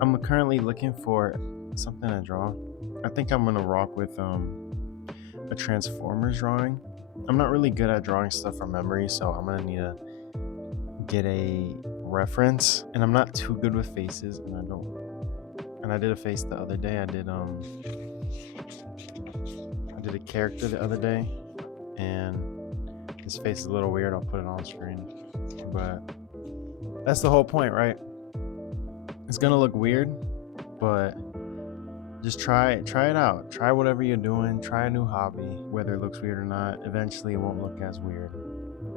I'm currently looking for something to draw. I think I'm gonna rock with a Transformers drawing. I'm not really good at drawing stuff from memory, so I'm gonna need to get a reference. And I'm not too good with faces, and I don't. And I did a face the other day. I did a character the other day, and his face is a little weird. I'll put it on screen, but that's the whole point, right? It's gonna look weird, but just try it out. Try whatever you're doing. Try a new hobby, whether it looks weird or not. Eventually, it won't look as weird.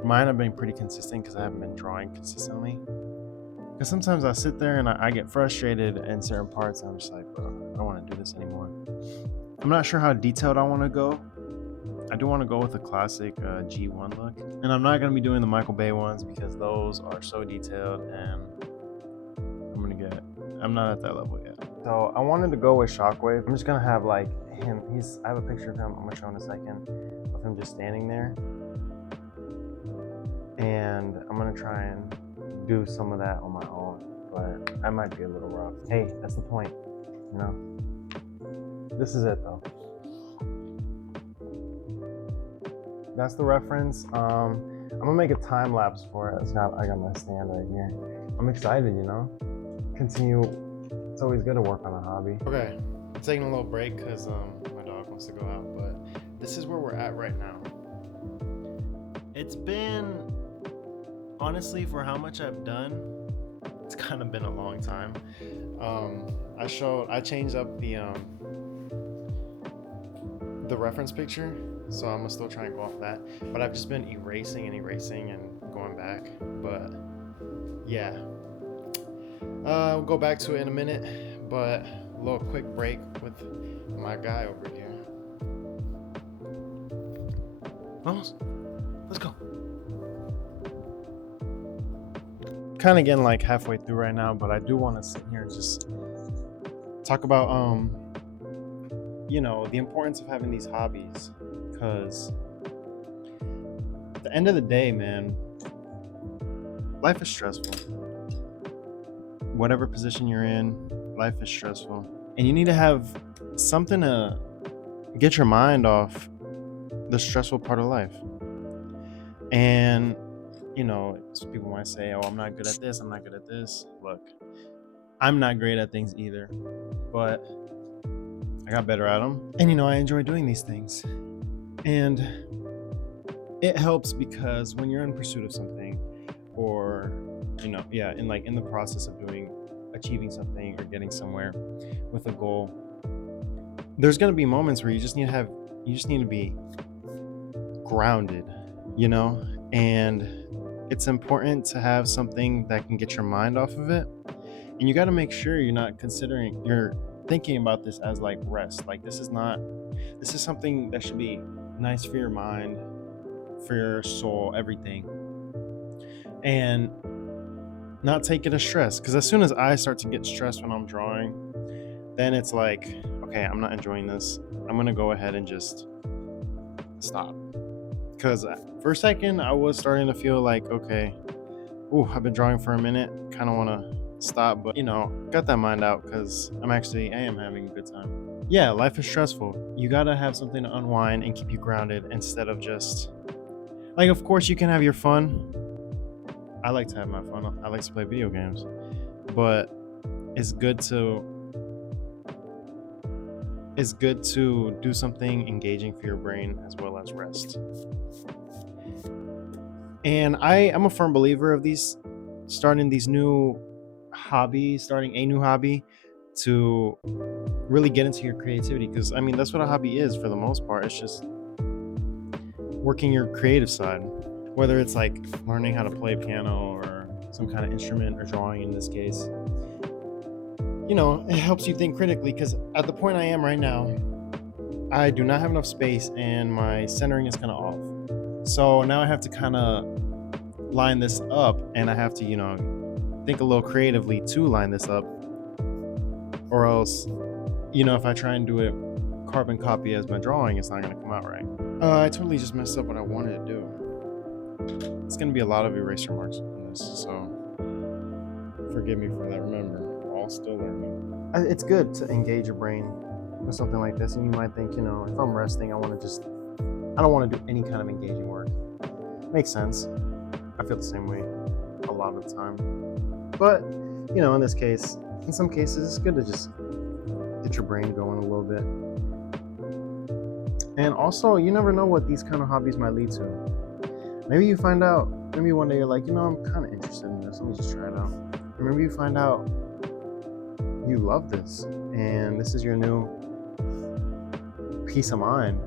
Mine have been pretty consistent because I haven't been drawing consistently. Because sometimes I sit there and I get frustrated in certain parts. And I'm just like, bro, I don't want to do this anymore. I'm not sure how detailed I want to go. I do want to go with a classic G1 look, and I'm not gonna be doing the Michael Bay ones because those are so detailed, and I'm not at that level yet. So I wanted to go with Shockwave. I'm just gonna have like him. I have a picture of him. I'm gonna show in a second of him just standing there, and I'm gonna try and do some of that on my own. But I might be a little rough. Hey, that's the point, you know. This is it though. That's the reference. I'm gonna make a time lapse for it. I got my stand right here. I'm excited, you know. Continue. It's always good to work on a hobby. Okay, I'm taking a little break because my dog wants to go out, but this is where we're at right now. It's been, honestly, for how much I've done, it's kind of been a long time. I changed up the reference picture, so I'm gonna still try and go off that. But I've just been erasing and going back. But yeah. We'll go back to it in a minute, but a little quick break with my guy over here. Vamos, let's go. Kind of getting like halfway through right now, but I do want to sit here and just talk about the importance of having these hobbies, because at the end of the day, man, life is stressful. Whatever position you're in, life is stressful. And you need to have something to get your mind off the stressful part of life. And, some people might say, oh, I'm not good at this, I'm not good at this. Look, I'm not great at things either, but I got better at them. And, I enjoy doing these things. And it helps because when you're in pursuit of something, or in the process of achieving something or getting somewhere with a goal, there's going to be moments where you just need to be grounded, and it's important to have something that can get your mind off of it. And you got to make sure you're thinking about this as like rest. Like this is something that should be nice for your mind, for your soul, everything. And not take it as stress, because as soon as I start to get stressed when I'm drawing, then it's like, okay, I'm not enjoying this. I'm gonna go ahead and just stop. Because for a second, I was starting to feel like, okay, I've been drawing for a minute, kind of want to stop, but got that mind out because I am having a good time. Yeah, life is stressful. You gotta have something to unwind and keep you grounded instead of just like, of course, you can have your fun. I like to have my fun. I like to play video games, but it's good to do something engaging for your brain as well as rest. And I am a firm believer of starting a new hobby to really get into your creativity, because that's what a hobby is for the most part. It's just working your creative side, whether it's like learning how to play piano or some kind of instrument, or drawing in this case. It helps you think critically, because at the point I am right now, I do not have enough space and my centering is kind of off. So now I have to kind of line this up, and I have to, think a little creatively to line this up, or else, if I try and do it carbon copy as my drawing, it's not going to come out right. I totally just messed up what I wanted to do. It's going to be a lot of eraser marks in this, so forgive me for that. Remember, all all still learning. It's good to engage your brain with something like this, and you might think, if I'm resting, I don't want to do any kind of engaging work. Makes sense. I feel the same way a lot of the time. But, in some cases, it's good to just get your brain going a little bit. And also, you never know what these kind of hobbies might lead to. Maybe you find out, maybe one day you're like, I'm kind of interested in this. Let me just try it out. And maybe you find out you love this and this is your new peace of mind.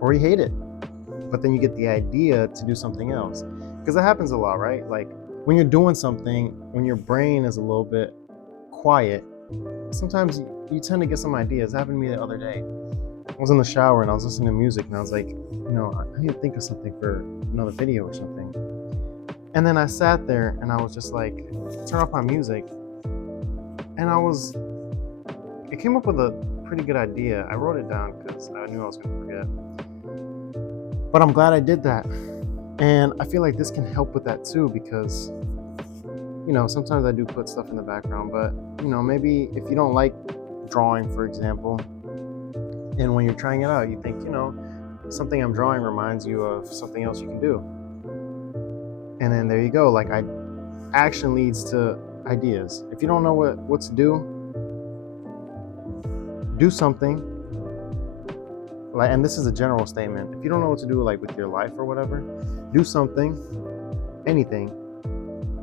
Or you hate it, but then you get the idea to do something else. Because that happens a lot, right? Like when you're doing something, when your brain is a little bit quiet, sometimes you tend to get some ideas. It happened to me the other day. I was in the shower and I was listening to music and I was like, I need to think of something for another video or something. And then I sat there and I was just like, turn off my music. And it came up with a pretty good idea. I wrote it down because I knew I was going to forget. But I'm glad I did that. And I feel like this can help with that too because, sometimes I do put stuff in the background, but, maybe if you don't like drawing, for example, and when you're trying it out, you think, something I'm drawing reminds you of something else you can do. And then there you go. Like action leads to ideas. If you don't know what to do something. And this is a general statement. If you don't know what to do, like with your life or whatever, do something, anything.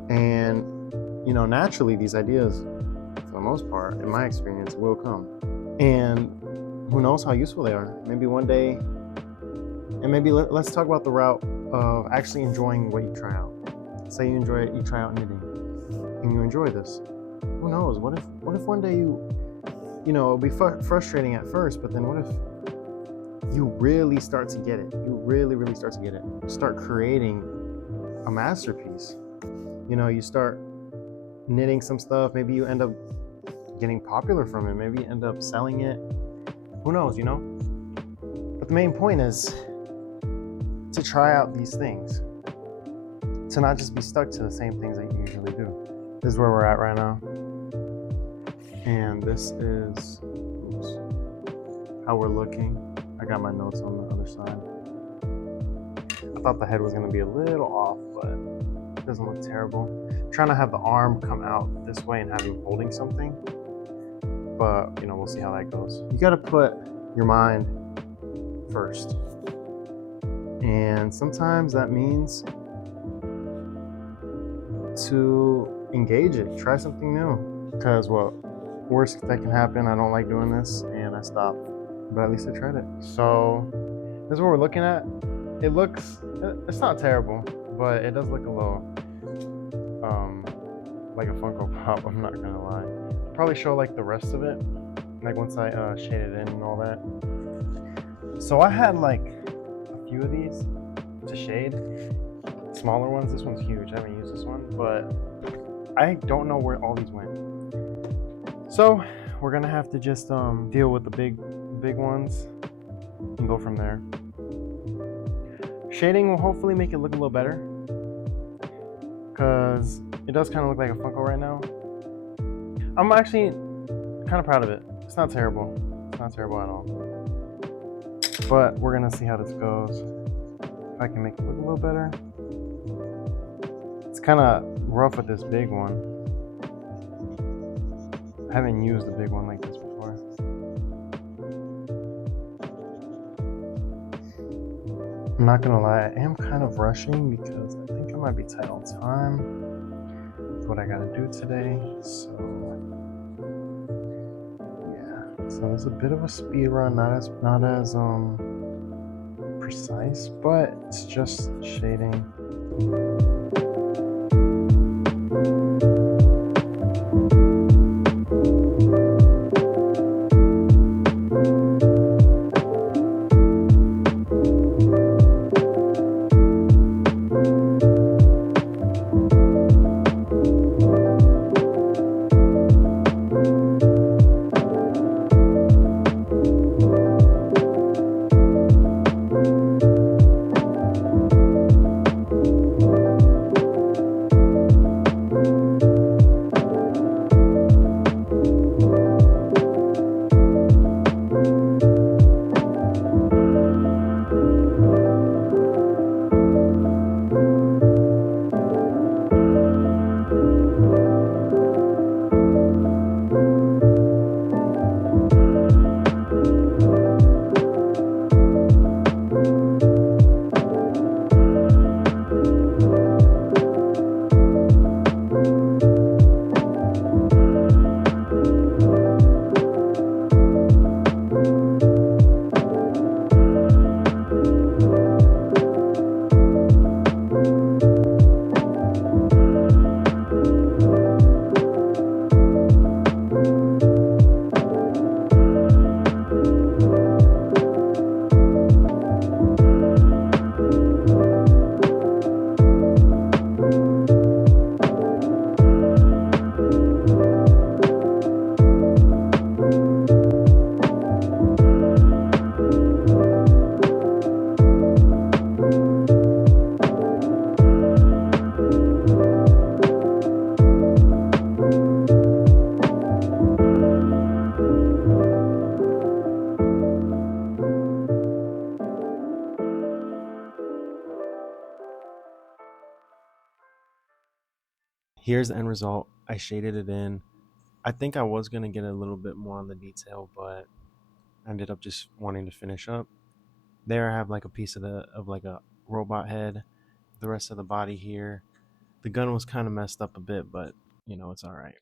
And, naturally these ideas, for the most part, in my experience, will come. And who knows how useful they are. Maybe one day, and maybe let's talk about the route of actually enjoying what you try out. Say you enjoy it, you try out knitting, and you enjoy this. Who knows? What if one day it'll be frustrating at first, but then what if you really start to get it? You really, really start to get it. Start creating a masterpiece. You start knitting some stuff. Maybe you end up getting popular from it. Maybe you end up selling it. Who knows, But the main point is to try out these things. To not just be stuck to the same things that you usually do. This is where we're at right now. And this is how we're looking. I got my notes on the other side. I thought the head was going to be a little off, but it doesn't look terrible. I'm trying to have the arm come out this way and have him holding something. But, we'll see how that goes. You got to put your mind first. And sometimes that means to engage it. Try something new. Because, worst that can happen, I don't like doing this, and I stop. But at least I tried it. So this is what we're looking at. It's not terrible, but it does look a little like a Funko Pop, I'm not gonna lie. Probably show like the rest of it, like once I shade it in and all that. So I had like a few of these to shade, smaller ones. This one's huge, I haven't used this one, but I don't know where all these went. So we're gonna have to just deal with the big ones and go from there. Shading will hopefully make it look a little better because it does kind of look like a Funko right now. I'm actually kind of proud of it. It's not terrible. It's not terrible at all. But we're gonna see how this goes. If I can make it look a little better. It's kind of rough with this big one. I haven't used a big one like this before. I'm not gonna lie, I am kind of rushing because I think I might be tight on time with what I gotta do today. So yeah, so it's a bit of a speed run, not as precise, but it's just shading. Here's the end result. I shaded it in. I think I was gonna get a little bit more on the detail, but I ended up just wanting to finish up. There I have like a piece of the of like a robot head. The rest of the body here. The gun was kind of messed up a bit, but it's all right.